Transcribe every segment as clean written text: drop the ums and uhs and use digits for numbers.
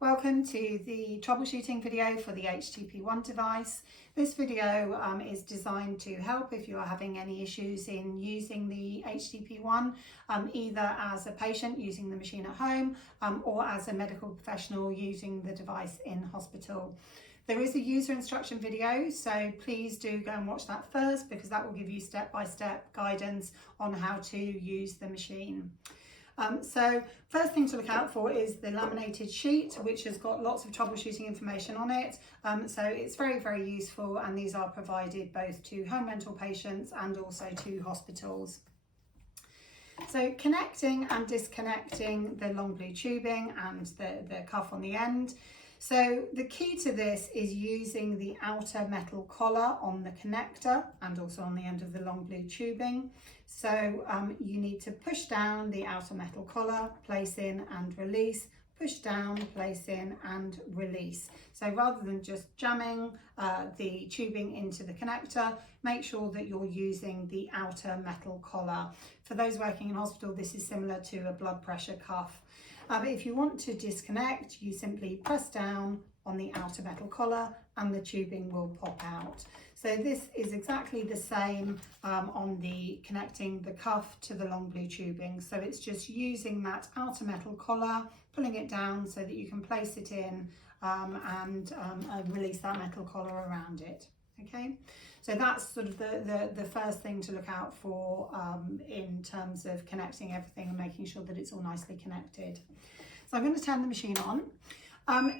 Welcome to the troubleshooting video for the HTP1 device. This video is designed to help if you are having any issues in using the HTP1, either as a patient using the machine at home or as a medical professional using the device in hospital. There is a user instruction video, so please do go and watch that first because that will give you step-by-step guidance on how to use the machine. So first thing to look out for is the laminated sheet, which has got lots of troubleshooting information on it. So it's very useful, and these are provided both to home rental patients and also to hospitals. So connecting and disconnecting the long blue tubing and the cuff on the end. So the key to this is using the outer metal collar on the connector and also on the end of the long blue tubing. So you need to push down the outer metal collar, place in and release, push down, place in and release. So rather than just jamming the tubing into the connector, make sure that you're using the outer metal collar. For those working in hospital, this is similar to a blood pressure cuff. If you want to disconnect, you simply press down on the outer metal collar and the tubing will pop out. So this is exactly the same on the connecting the cuff to the long blue tubing. So it's just using that outer metal collar, pulling it down so that you can place it in and release that metal collar around it. Okay, so that's sort of the first thing to look out for in terms of connecting everything and making sure that it's all nicely connected. So I'm going to turn the machine on.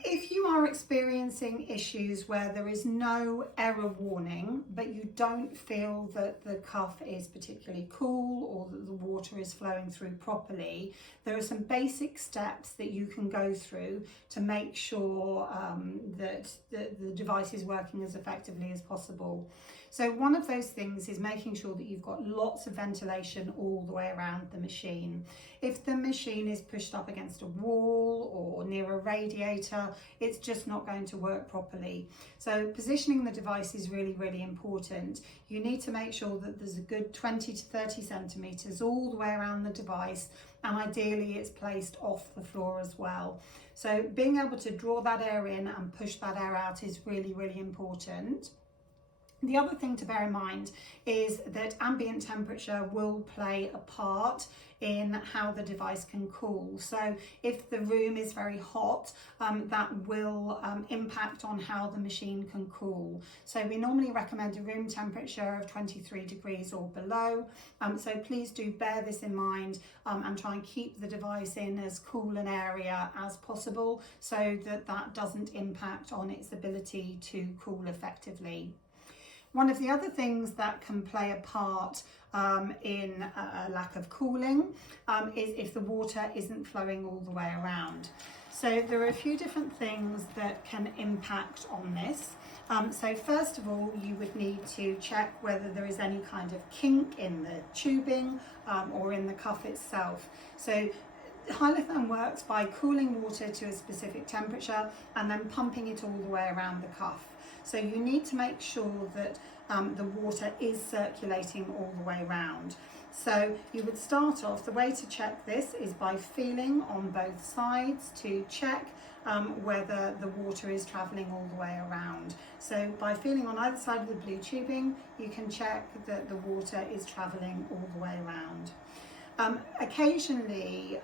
If you are experiencing issues where there is no error warning, but you don't feel that the cuff is particularly cool or that the water is flowing through properly, there are some basic steps that you can go through to make sure that the device is working as effectively as possible. So one of those things is making sure that you've got lots of ventilation all the way around the machine. If the machine is pushed up against a wall or near a radiator, it's just not going to work properly. So positioning the device is really important. You need to make sure that there's a good 20 to 30 centimeters all the way around the device, and ideally it's placed off the floor as well. So being able to draw that air in and push that air out is really important. The other thing to bear in mind is that ambient temperature will play a part in how the device can cool. So if the room is very hot, that will impact on how the machine can cool. So we normally recommend a room temperature of 23 degrees or below. So please do bear this in mind and try and keep the device in as cool an area as possible so that that doesn't impact on its ability to cool effectively. One of the other things that can play a part in a lack of cooling is if the water isn't flowing all the way around. So there are a few different things that can impact on this. So first of all, you would need to check whether there is any kind of kink in the tubing or in the cuff itself. So Hilotherm works by cooling water to a specific temperature and then pumping it all the way around the cuff. So you need to make sure that the water is circulating all the way around. So you would start off, the way to check this is by feeling on both sides to check whether the water is travelling all the way around. So by feeling on either side of the blue tubing, you can check that the water is travelling all the way around. Occasionally,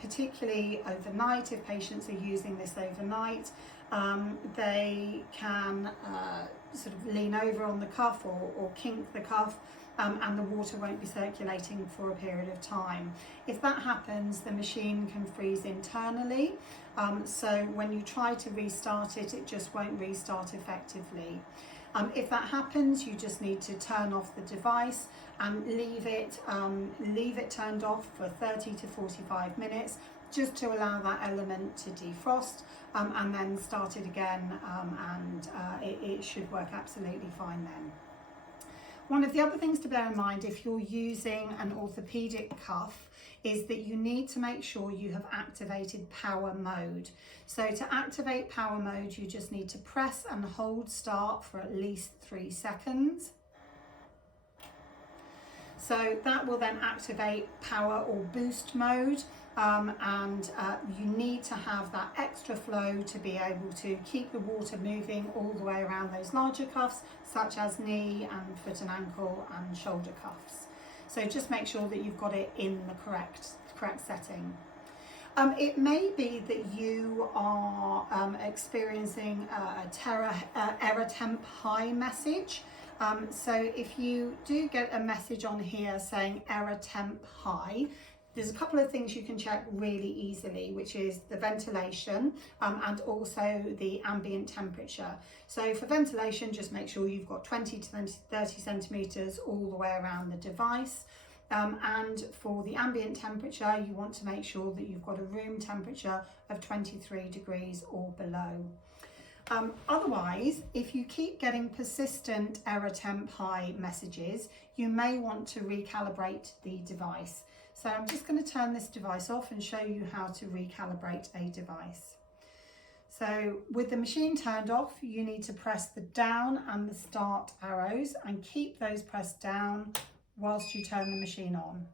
particularly overnight, if patients are using this overnight, they can sort of lean over on the cuff or kink the cuff and the water won't be circulating for a period of time. If that happens, the machine can freeze internally, so when you try to restart it, it just won't restart effectively. If that happens, you just need to turn off the device and leave it turned off for 30 to 45 minutes just to allow that element to defrost and then start it again and it should work absolutely fine then. One of the other things to bear in mind if you're using an orthopedic cuff is that you need to make sure you have activated power mode. So to activate power mode, you just need to press and hold start for at least 3 seconds. So that will then activate power or boost mode, and you need to have that extra flow to be able to keep the water moving all the way around those larger cuffs, such as knee and foot and ankle and shoulder cuffs. So just make sure that you've got it in the correct setting. It may be that you are experiencing a error temp high message. So if you do get a message on here saying error temp high, there's a couple of things you can check really easily, which is the ventilation and also the ambient temperature. So for ventilation, just make sure you've got 20 to 30 centimetres all the way around the device. And for the ambient temperature, you want to make sure that you've got a room temperature of 23 degrees or below. Otherwise, if you keep getting persistent error temp high messages, you may want to recalibrate the device. So I'm just going to turn this device off and show you how to recalibrate a device. So with the machine turned off, you need to press the down and the start arrows and keep those pressed down whilst you turn the machine on.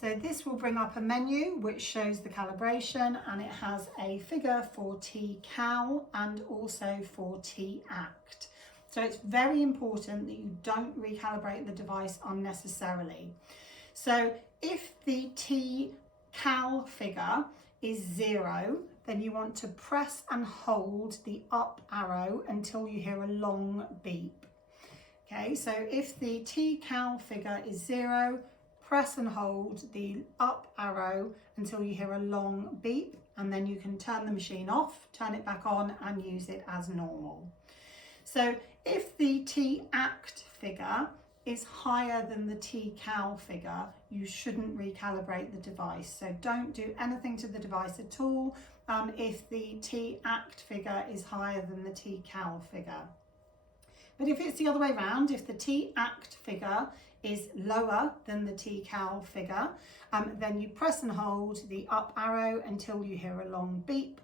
So this will bring up a menu which shows the calibration, and it has a figure for T-cal and also for T-act. So it's very important that you don't recalibrate the device unnecessarily. So if the T-cal figure is 0, then you want to press and hold the up arrow until you hear a long beep. Okay, so if the T-cal figure is 0, press and hold the up arrow until you hear a long beep, and then you can turn the machine off, turn it back on and use it as normal. So if the T-act figure is higher than the T-cal figure, you shouldn't recalibrate the device. So don't do anything to the device at all if the T-act figure is higher than the T-cal figure. But if it's the other way around, if the T-act figure is lower than the T-cal figure, then you press and hold the up arrow until you hear a long beep,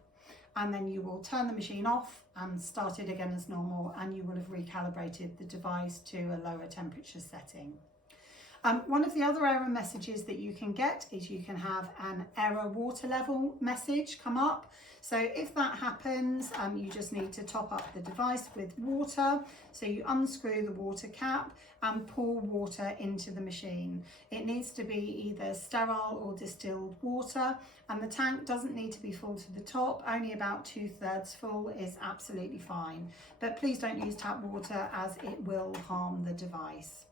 and then you will turn the machine off and start it again as normal, and you will have recalibrated the device to a lower temperature setting. One of the other error messages that you can get is you can have an error water level message come up. So if that happens, you just need to top up the device with water. So you unscrew the water cap and pour water into the machine. It needs to be either sterile or distilled water, and the tank doesn't need to be full to the top. Only about 2/3 full is absolutely fine. But please don't use tap water, as it will harm the device.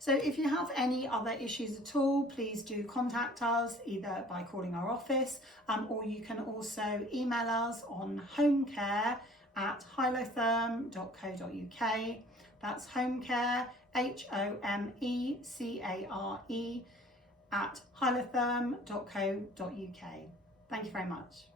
So if you have any other issues at all, please do contact us either by calling our office, or you can also email us on homecare@hilotherm.co.uk. That's homecare, HOMECARE, @hilotherm.co.uk. Thank you very much.